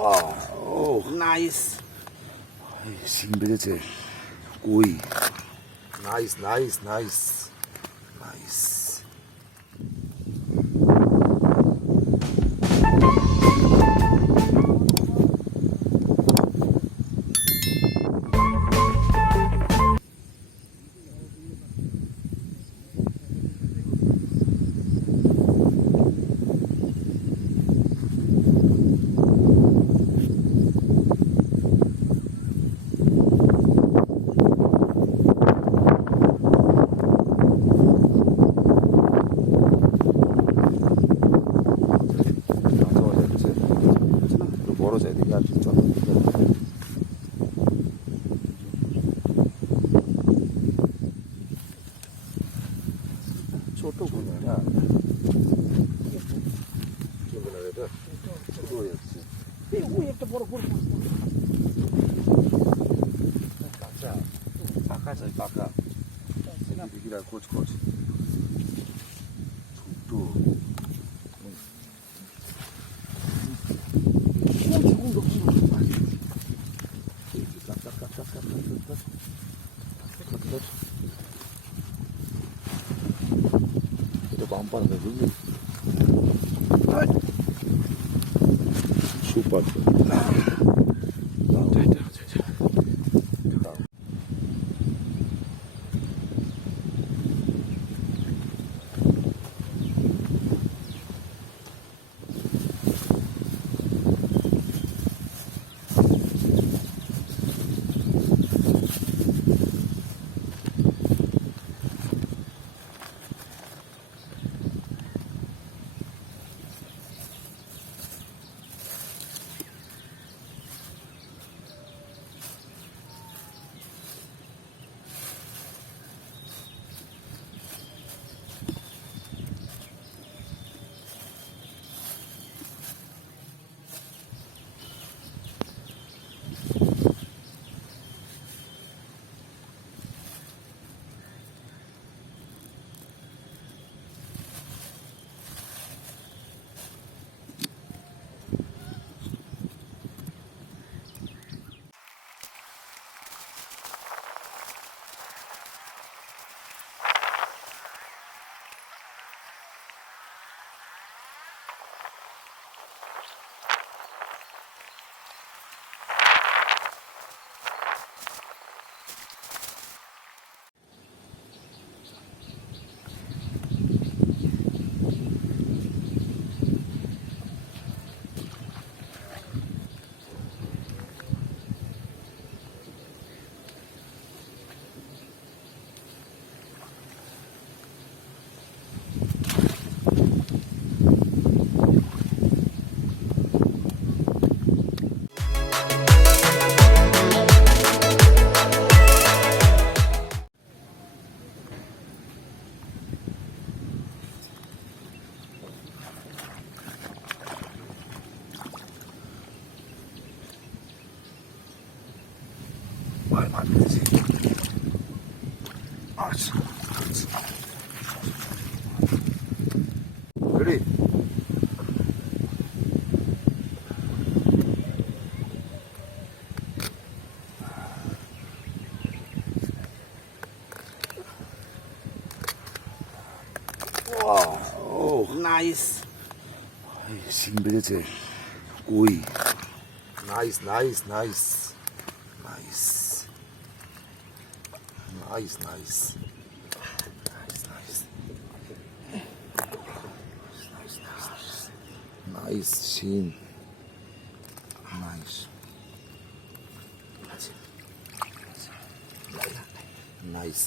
Wow, nice. সিং বেজেছে কই নাইস নাইস নাইস নাইস বড় চাই দেখি আর চল ছোট কোনো না ছোট হয়ে যাচ্ছে ওই একটা বড় বড় কাঁচা পাকা চাই পাকা দেখি আর কোচ কোচ ছোট এটা বাম্পার হবে বুঝলি super Vay maddesi. Aç. Ready? Wow, nice. সিং বেজেছে কই nice nice nice nice nice nice nice সিং নাইস নাইস